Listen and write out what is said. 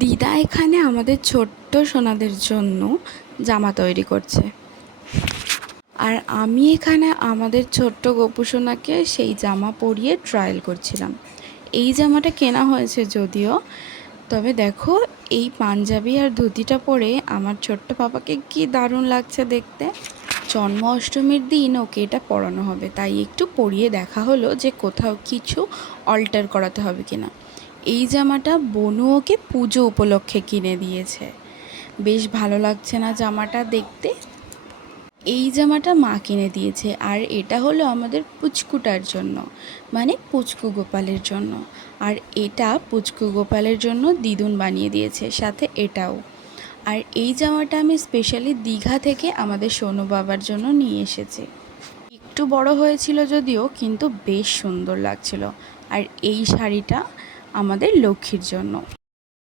দিদা এখানে আমাদের ছোট্ট সোনাদের জন্য জামা তৈরি করছে, আর আমি এখানে আমাদের ছোট্ট গপু সোনাকে সেই জামা পরিয়ে ট্রায়াল করছিলাম। এই জামাটা কেনা হয়েছে যদিও, তবে দেখো এই পাঞ্জাবি আর ধুতিটা পরে আমার ছোট্ট পাপাকে কি দারুণ লাগছে দেখতে। জন্ম অষ্টমীর দিন ওকে এটা পরানো হবে, তাই একটু পরিয়ে দেখা হলো যে কোথাও কিছু অল্টার করাতে হবে কিনা। এই জামাটা বনু ওকে পুজো উপলক্ষে কিনে দিয়েছে। বেশ ভালো লাগছে না জামাটা দেখতে? এই জামাটা মা কিনে দিয়েছে, আর এটা হলো আমাদের পুচকুটার জন্য, মানে পুচকু গোপালের জন্য। আর এটা পুচকু গোপালের জন্য দিদুন বানিয়ে দিয়েছে, সাথে এটাও। আর এই জামাটা আমি স্পেশালি দীঘা থেকে আমাদের সোনু বাবার জন্য নিয়ে এসেছি। একটু বড় হয়েছিল যদিও, কিন্তু বেশ সুন্দর লাগছিল। আর এই শাড়িটা আমাদের লক্ষ্মীর জন্য।